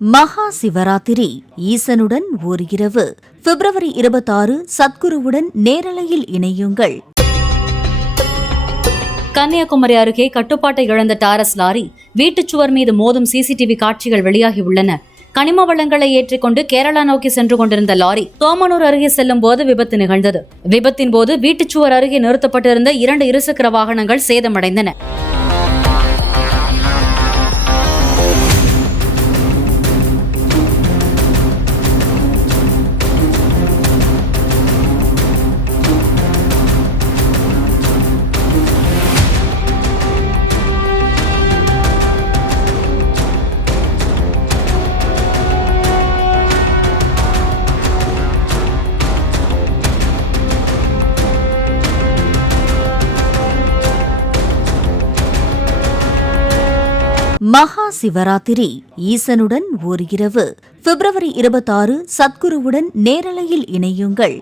மகா சிவராத்திரி ஈசனுடன் ஓர் இரவு பிப்ரவரி 26 சத்குருவுடன் நேரலையில் இணையுங்கள். கன்னியாகுமரி அருகே கட்டுப்பாட்டை இழந்த டாரஸ் லாரி வீட்டுச்சுவர் மீது மோதும் சிசிடிவி காட்சிகள் வெளியாகியுள்ளன. கனிம வளங்களை ஏற்றிக்கொண்டு கேரளா நோக்கி சென்று கொண்டிருந்த லாரி தோமனூர் அருகே செல்லும் போது விபத்து நிகழ்ந்தது. விபத்தின் போது வீட்டுச்சுவர் அருகே நிறுத்தப்பட்டிருந்த 2 இருசக்கர வாகனங்கள் சேதமடைந்தன. மகா சிவராத்திரி ஈசனுடன் ஓர் இரவு பிப்ரவரி 26 சத்குருவுடன் நேரலையில் இணையுங்கள்.